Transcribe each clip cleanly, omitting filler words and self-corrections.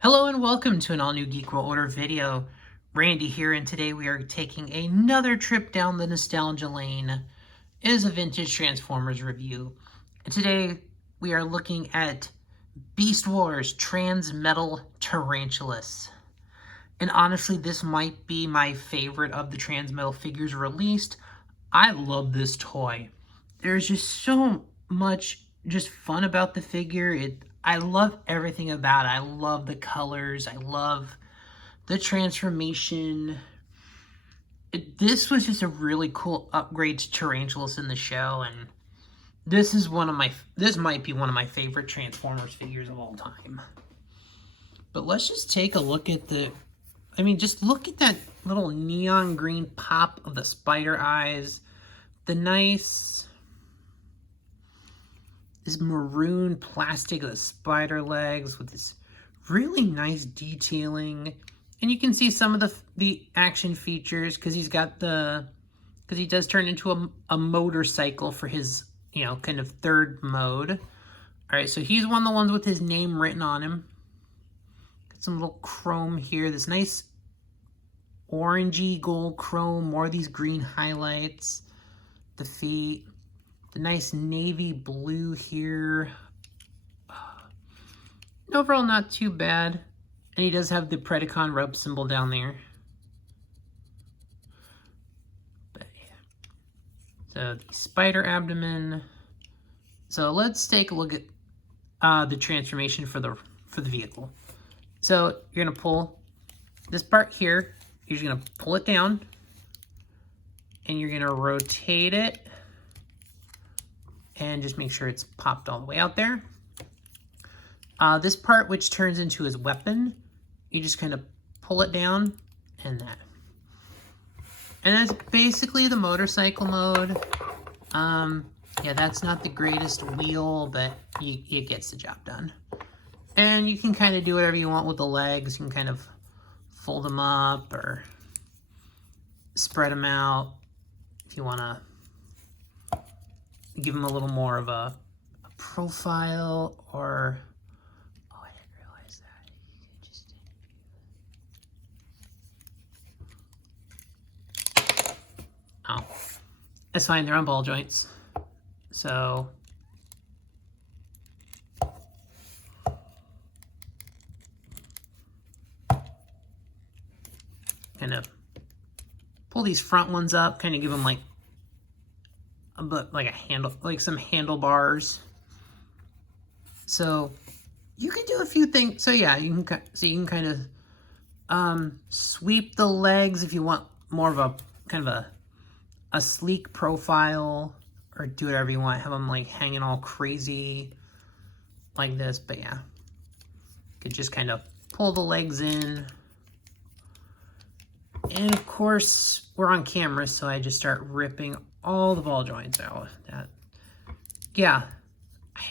Hello and welcome to an all-new Geek World Order video. Randy here, and today we are taking another trip down the nostalgia lane. It is a vintage Transformers review. And today we are looking at Beast Wars Transmetal Tarantulas. And honestly, this might be my favorite of the Transmetal figures released. I love this toy. There's just so much just fun about the figure. I love everything about it. I love the colors. I love the transformation. This was just a really cool upgrade to Tarantulas in the show, and this might be one of my favorite Transformers figures of all time. But let's just take a look at just look at that little neon green pop of the spider eyes. The this maroon plastic of the spider legs with this really nice detailing. And you can see some of the action features because he does turn into a motorcycle for his, kind of third mode. All right, so he's one of the ones with his name written on him. Got some little chrome here, this nice orangey gold chrome, more of these green highlights. The feet, the nice navy blue here. Overall, not too bad. And he does have the Predacon rub symbol down there. But yeah. So the spider abdomen. So let's take a look at the transformation for the vehicle. So you're gonna pull this part here. You're just gonna pull it down, and you're gonna rotate it, and just make sure it's popped all the way out there. This part, which turns into his weapon, you just kind of pull it down, and that. And that's basically the motorcycle mode. Yeah, that's not the greatest wheel, but it gets the job done. And you can kind of do whatever you want with the legs. You can kind of fold them up or spread them out if you want to give them a little more of a profile, or oh, I didn't realize that. You can just oh, that's fine. They're on ball joints, so kind of pull these front ones up, kind of give them like a handle, like some handlebars. So you can do a few things. So yeah, you can kind of sweep the legs if you want more of a kind of a sleek profile, or do whatever you want. Have them like hanging all crazy like this. But yeah, you could just kind of pull the legs in. And of course, we're on camera, so I just start ripping all the ball joints out. Yeah, I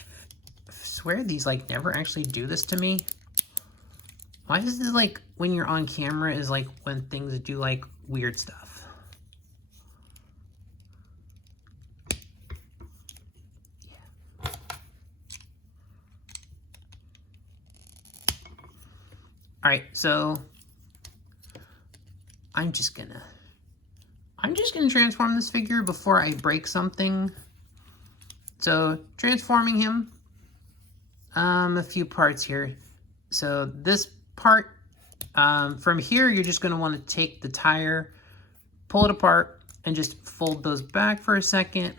swear these like never actually do this to me. Why is it like when you're on camera is like when things do like weird stuff? Yeah. All right, so I'm just gonna transform this figure before I break something. So transforming him, a few parts here. So this part, from here, you're just gonna want to take the tire, pull it apart, and just fold those back for a second.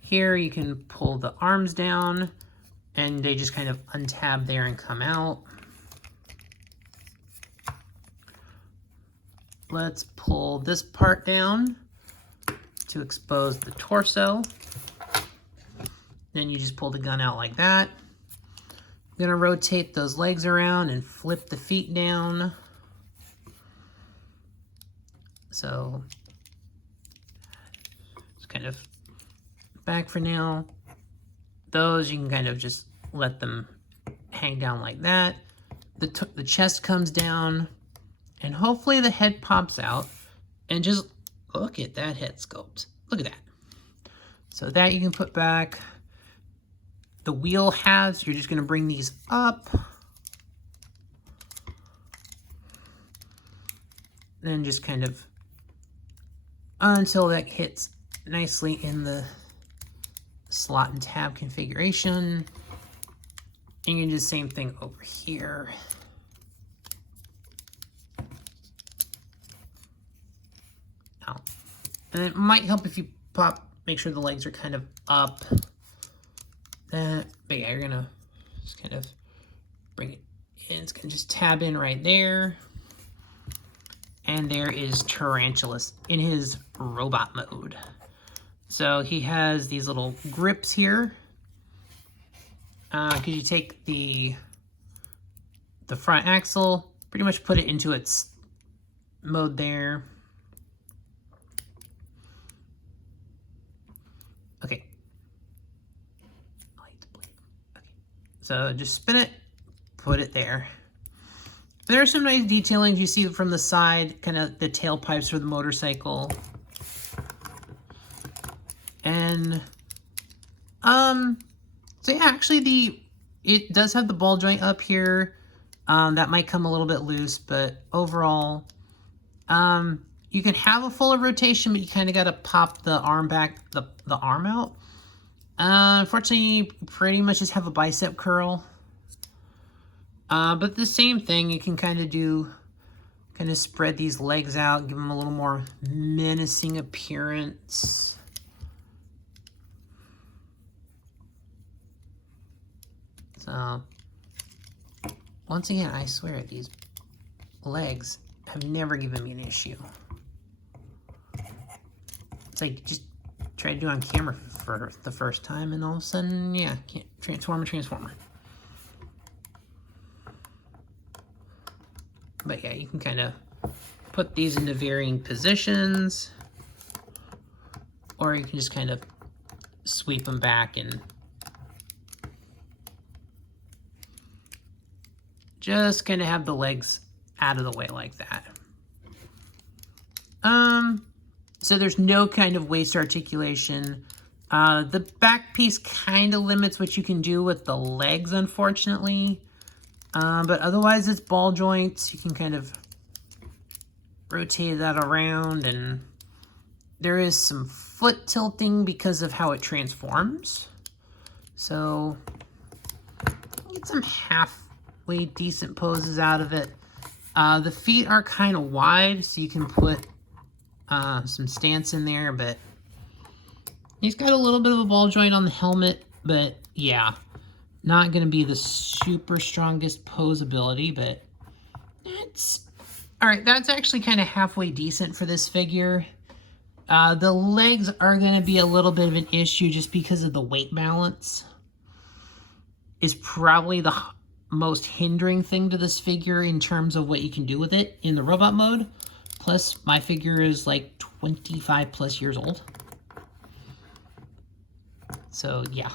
Here you can pull the arms down, and they just kind of untab there and come out. Let's pull this part down to expose the torso. Then you just pull the gun out like that. I'm gonna rotate those legs around and flip the feet down. So it's kind of back for now. Those, you can kind of just let them hang down like that. The chest comes down, and hopefully the head pops out. And just look at that head sculpt. Look at that. So that you can put back. The wheel halves, you're just gonna bring these up Then just kind of until that hits nicely in the slot and tab configuration. And you can do the same thing over here. Now, and it might help if you make sure the legs are kind of up. But yeah, you're gonna just kind of bring it in. It's gonna just tab in right there. And there is Tarantulas in his robot mode. So he has these little grips here. Because you take the front axle, pretty much put it into its mode there. Okay. Okay. So just spin it, put it there. There are some nice detailings you see from the side, kind of the tailpipes for the motorcycle. And, so yeah, actually it does have the ball joint up here. That might come a little bit loose, but overall, you can have a fuller rotation, but you kind of got to pop the arm back, the arm out. Unfortunately, you pretty much just have a bicep curl. But the same thing, you can kind of spread these legs out, give them a little more menacing appearance. So, once again, I swear these legs have never given me an issue. It's like, just try to do it on camera for the first time, and all of a sudden, yeah, can't transformer. But yeah, you can kind of put these into varying positions, or you can just kind of sweep them back and just kind of have the legs out of the way like that. So there's no kind of waist articulation. The back piece kind of limits what you can do with the legs, unfortunately. But otherwise it's ball joints. You can kind of rotate that around, and there is some foot tilting because of how it transforms. So get some halfway decent poses out of it. The feet are kind of wide, so you can put some stance in there, but he's got a little bit of a ball joint on the helmet, but yeah, not going to be the super strongest posability, but it's all right. That's actually kind of halfway decent for this figure. The legs are going to be a little bit of an issue just because of the weight balance is probably the most hindering thing to this figure in terms of what you can do with it in the robot mode. Plus, my figure is like 25 plus years old. So, yeah.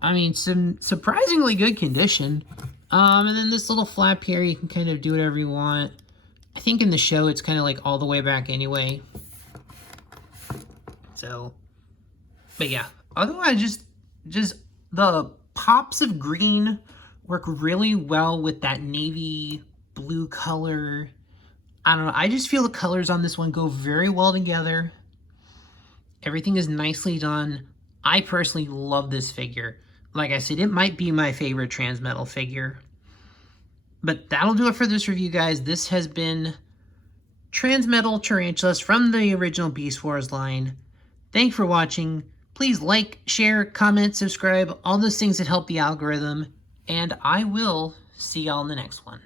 I mean, some surprisingly good condition. And then this little flap here, you can kind of do whatever you want. I think in the show, it's kind of like all the way back anyway. So, but yeah. Otherwise, just the pops of green work really well with that navy blue color. I don't know. I just feel the colors on this one go very well together. Everything is nicely done. I personally love this figure. Like I said, it might be my favorite Transmetal figure. But that'll do it for this review, guys. This has been Transmetal Tarantulas from the original Beast Wars line. Thanks for watching. Please like, share, comment, subscribe, all those things that help the algorithm. And I will see y'all in the next one.